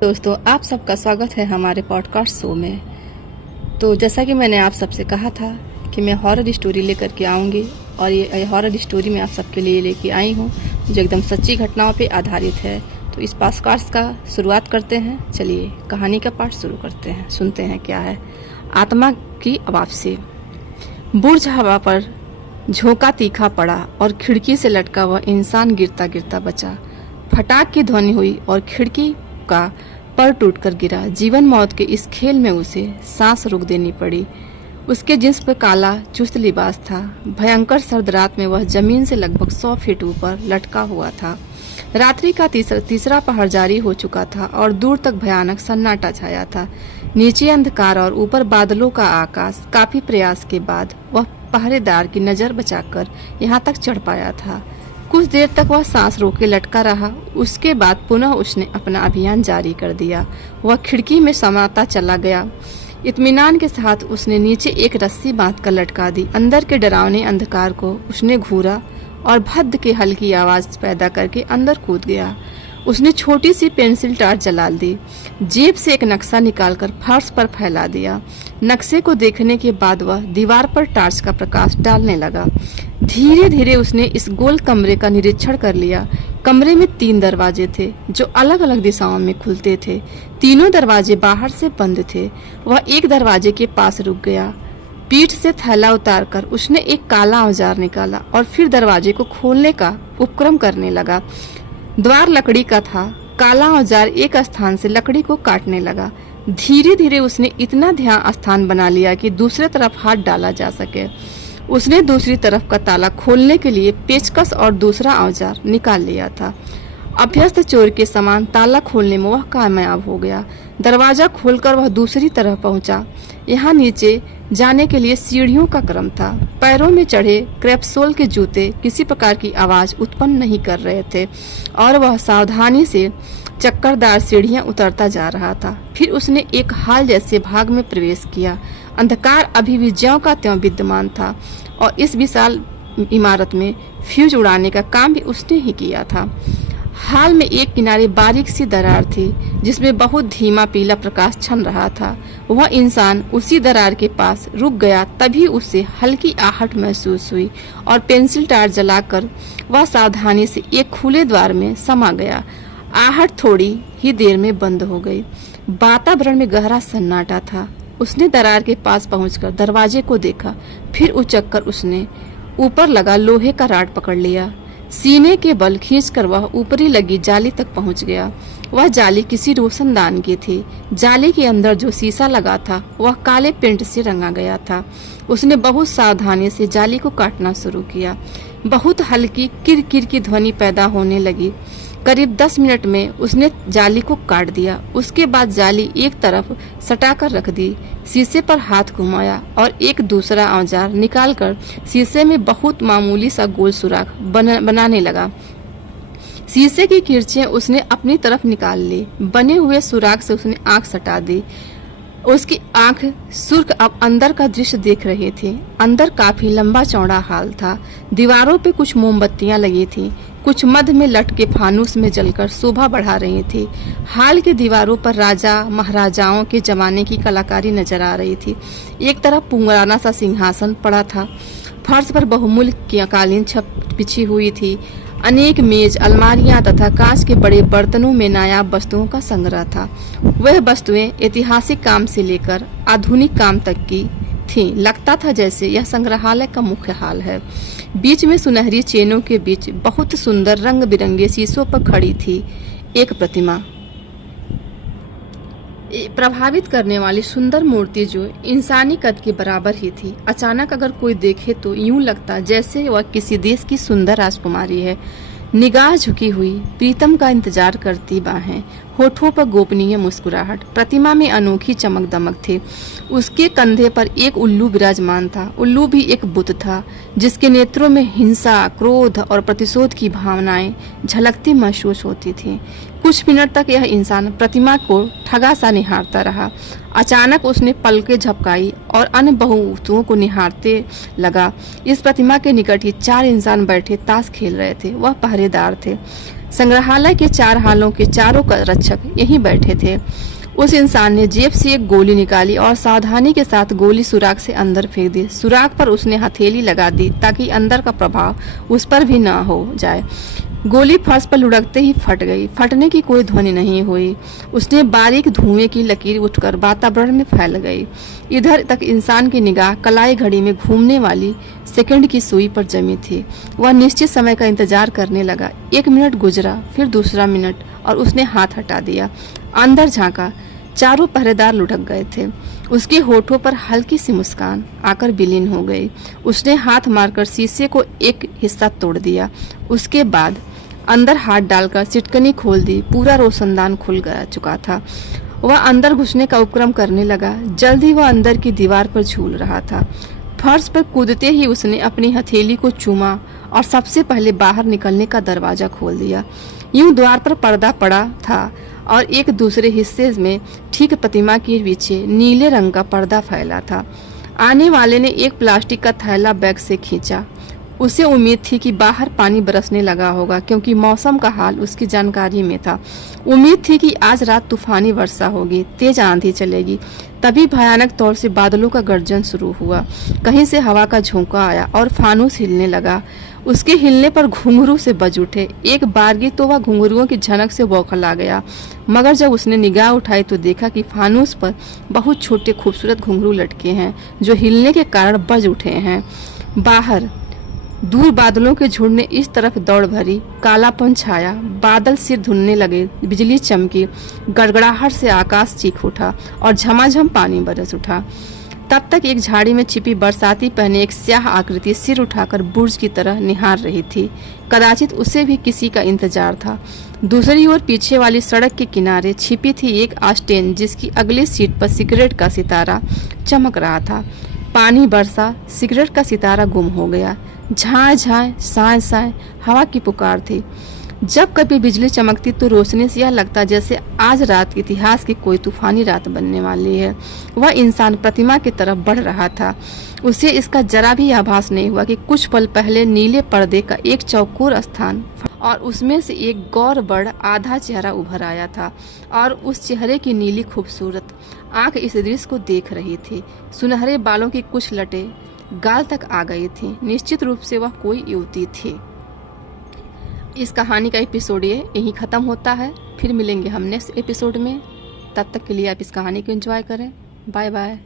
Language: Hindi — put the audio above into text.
दोस्तों, आप सबका स्वागत है हमारे पॉडकास्ट शो में। तो जैसा कि मैंने आप सबसे कहा था कि मैं हॉरर स्टोरी लेकर के आऊँगी और ये हॉरर स्टोरी मैं आप सबके लिए लेके आई हूँ जो एकदम सच्ची घटनाओं पे आधारित है। तो इस पॉडकास्ट का शुरुआत करते हैं। चलिए कहानी का पाठ शुरू करते हैं, सुनते हैं क्या है। आत्मा की वापसी। बुर्ज हवा पर झोंका तीखा पड़ा और खिड़की से लटका हुआ इंसान गिरता गिरता बचा। फटाक की ध्वनि हुई और खिड़की का पर टूटकर गिरा। जीवन मौत के इस खेल में उसे सांस रोक देनी पड़ी। उसके जिस्म पर काला चुस्त लिबास था। भयंकर सर्द रात में वह जमीन से लगभग 100 फीट ऊपर लटका हुआ था। रात्रि का तीसरा पहर जारी हो चुका था और दूर तक भयानक सन्नाटा छाया था। नीचे अंधकार और ऊपर बादलों का आकाश। काफी प्रयास के बाद वह पहरेदार की नजर बचाकर यहाँ तक चढ़ पाया था। कुछ देर तक वह सांस रोके लटका रहा। उसके बाद पुनः उसने अपना अभियान जारी कर दिया। वह खिड़की में समाता चला गया। इत्मीनान के साथ उसने नीचे एक रस्सी बांधकर लटका दी। अंदर के डरावने अंधकार को उसने घूरा और भद्द के हल्की आवाज पैदा करके अंदर कूद गया। उसने छोटी सी पेंसिल टार्च जला दी। जेब से एक नक्शा निकालकर फर्श पर फैला दिया। नक्शे को देखने के बाद वह दीवार पर टार्च का प्रकाश डालने लगा। धीरे धीरे उसने इस गोल कमरे का निरीक्षण कर लिया। कमरे में 3 दरवाजे थे जो अलग अलग दिशाओं में खुलते थे। तीनों दरवाजे बाहर से बंद थे। वह एक दरवाजे के पास रुक गया। पीठ से थैला उतारकर उसने एक काला औजार निकाला और फिर दरवाजे को खोलने का उपक्रम करने लगा। द्वार लकड़ी का था। काला औजार एक स्थान से लकड़ी को काटने लगा। धीरे धीरे उसने इतना ध्यान स्थान बना लिया कि दूसरे तरफ हाथ डाला जा सके। उसने दूसरी तरफ का ताला खोलने के लिए पेचकस और दूसरा औजार निकाल लिया था। अभ्यस्त चोर के समान ताला खोलने में वह कामयाब हो गया। दरवाजा खोलकर वह दूसरी तरफ पहुंचा। यहाँ नीचे जाने के लिए सीढ़ियों का क्रम था। पैरों में चढ़े क्रेप्सोल के जूते किसी प्रकार की आवाज उत्पन्न नहीं कर रहे थे और वह सावधानी से चक्करदार सीढ़ियां उतरता जा रहा था। फिर उसने एक हाल जैसे भाग में प्रवेश किया। अंधकार अभी भी ज्यों का त्यों विद्यमान था और इस विशाल इमारत में फ्यूज उड़ाने का काम भी उसने ही किया था। हाल में एक किनारे बारीक सी दरार थी जिसमें बहुत धीमा पीला प्रकाश छन रहा था। वह इंसान उसी दरार के पास रुक गया। तभी उसे हल्की आहट महसूस हुई और पेंसिल टार्च जलाकर वह सावधानी से एक खुले द्वार में समा गया। आहट थोड़ी ही देर में बंद हो गई। वातावरण में गहरा सन्नाटा था। उसने दरार के पास पहुंचकर दरवाजे को देखा। फिर उचककर उसने ऊपर लगा लोहे का राड पकड़ लिया। सीने के बल खींचकर वह ऊपरी लगी जाली तक पहुंच गया। वह जाली किसी रोशनदान की थी। जाली के अंदर जो शीशा लगा था वह काले पेंट से रंगा गया था। उसने बहुत सावधानी से जाली को काटना शुरू किया। बहुत हल्की किरकिर की ध्वनि पैदा होने लगी। करीब 10 मिनट में उसने जाली को काट दिया। उसके बाद जाली एक तरफ सटाकर रख दी। शीशे पर हाथ घुमाया और एक दूसरा औजार निकालकर शीशे में बहुत मामूली सा गोल सुराख बनाने लगा। शीशे की किरचें उसने अपनी तरफ निकाल ली। बने हुए सुराख से उसने आंख सटा दी। उसकी आंख सुर्ख अब अंदर का दृश्य देख रही थी। अंदर काफी लंबा चौड़ा हाल था। दीवारों पे कुछ मोमबत्तियां लगी थी। कुछ मध्य में लटके फानूस में जलकर शोभा बढ़ा रही थी। हाल की दीवारों पर राजा महाराजाओं के जमाने की कलाकारी नजर आ रही थी। एक तरफ पुराना सा सिंहासन पड़ा था। फर्श पर बहुमूल्य की कालीन बिछी हुई थी। अनेक मेज, अलमारियां तथा कांच के बड़े बर्तनों में नायाब वस्तुओं का संग्रह था। वह वस्तुएं ऐतिहासिक काम से लेकर आधुनिक काम तक की थीं। लगता था जैसे यह संग्रहालय का मुख्य हाल है। बीच में सुनहरी चेनों के बीच बहुत सुंदर रंग बिरंगे शीशों पर खड़ी थी एक प्रतिमा। प्रभावित करने वाली सुंदर मूर्ति जो इंसानी कद के बराबर ही थी। अचानक अगर कोई देखे तो यूं लगता जैसे वह किसी देश की सुंदर राजकुमारी है। निगाह झुकी हुई, प्रीतम का इंतजार करती बाहें, होठों पर गोपनीय मुस्कुराहट। प्रतिमा में अनोखी चमक दमक थी। उसके कंधे पर एक उल्लू विराजमान था। उल्लू भी एक बुत था जिसके नेत्रों में हिंसा, क्रोध और प्रतिशोध की भावनाएं झलकती महसूस होती थी। कुछ मिनट तक यह इंसान प्रतिमा को ठगा सा निहारता रहा। अचानक उसने पलकें झपकाई और अन्य बहुतों को निहारते लगा। इस प्रतिमा के निकट ही 4 इंसान बैठे ताश खेल रहे थे। वह पहरेदार थे। संग्रहालय के 4 हालों के चारों रक्षक यहीं बैठे थे। उस इंसान ने जेब से एक गोली निकाली और सावधानी के साथ गोली सुराग से अंदर फेंक दी। सुराग पर उसने हथेली लगा दी ताकि अंदर का प्रभाव उस पर भी ना हो जाए। गोली फर्श पर लुढ़कते ही फट गई। फटने की कोई ध्वनि नहीं हुई। उसने बारीक धुएं की लकीर उठकर वातावरण में फैल गई। इधर तक इंसान की निगाह कलाई घड़ी में घूमने वाली सेकंड की सुई पर जमी थी। वह निश्चित समय का इंतजार करने लगा। 1 मिनट गुजरा, फिर दूसरा मिनट, और उसने हाथ हटा दिया। अंदर झांका। चारों पहरेदार लुढ़क गए थे। उसके होठों पर हल्की सी मुस्कान आकर विलीन हो गई। उसने हाथ मारकर शीशे को एक हिस्सा तोड़ दिया। उसके बाद अंदर हाथ डालकर सिटकनी खोल दी। पूरा रोशनदान खुल गया चुका था। वह अंदर घुसने का उपक्रम करने लगा। जल्द ही वह अंदर की दीवार पर झूल रहा था। फर्श पर कूदते ही उसने अपनी हथेली को चूमा और सबसे पहले बाहर निकलने का दरवाजा खोल दिया। यूं द्वार पर पर्दा पड़ा था और एक दूसरे हिस्से में ठीक प्रतिमा के पीछे नीले रंग का पर्दा फैला था। आने वाले ने एक प्लास्टिक का थैला बैग से खींचा। उसे उम्मीद थी कि बाहर पानी बरसने लगा होगा, क्योंकि मौसम का हाल उसकी जानकारी में था। उम्मीद थी कि आज रात तूफानी वर्षा होगी, तेज आंधी चलेगी। तभी भयानक तौर से बादलों का गर्जन शुरू हुआ। कहीं से हवा का झोंका आया और फानूस हिलने लगा। उसके हिलने पर घुंघरू से बज उठे। एक बारगी तो वह घुंघरुओं की झनक से बौखला गया, मगर जब उसने निगाह उठाई तो देखा कि फानूस पर बहुत छोटे खूबसूरत घुंघरू लटके हैं, जो हिलने के कारण बज उठे हैं। बाहर दूर बादलों के झुंड ने इस तरफ दौड़ भरी। कालापन छाया, बादल सिर धुनने लगे, बिजली चमकी, गड़गड़ाहट से आकाश चीख उठा और झमाझम पानी बरस उठा। तब तक एक झाड़ी में छिपी बरसाती पहने एक स्याह आकृति सिर उठाकर बुर्ज की तरह निहार रही थी। कदाचित उसे भी किसी का इंतजार था। दूसरी ओर पीछे वाली सड़क के किनारे छिपी थी एक आस्टेन, जिसकी अगली सीट पर सिगरेट का सितारा चमक रहा था। पानी बरसा, सिगरेट का सितारा गुम हो गया। झाएं झाएं, साएं साएं हवा की पुकार थी। जब कभी बिजली चमकती तो रोशनी से यह लगता जैसे आज रात इतिहास की कोई तूफानी रात बनने वाली है। वह इंसान प्रतिमा की तरफ बढ़ रहा था। उसे इसका जरा भी आभास नहीं हुआ कि कुछ पल पहले नीले पर्दे का एक चौकोर स्थान और उसमें से एक गौर बड़ आधा चेहरा उभर आया था, और उस चेहरे की नीली खूबसूरत आंख इस दृश्य को देख रही थी। सुनहरे बालों की कुछ लटें गाल तक आ गई थी। निश्चित रूप से वह कोई युवती थी। इस कहानी का एपिसोड यहीं ख़त्म होता है। फिर मिलेंगे हम नेक्स्ट एपिसोड में। तब तक के लिए आप इस कहानी को एंजॉय करें। Bye bye.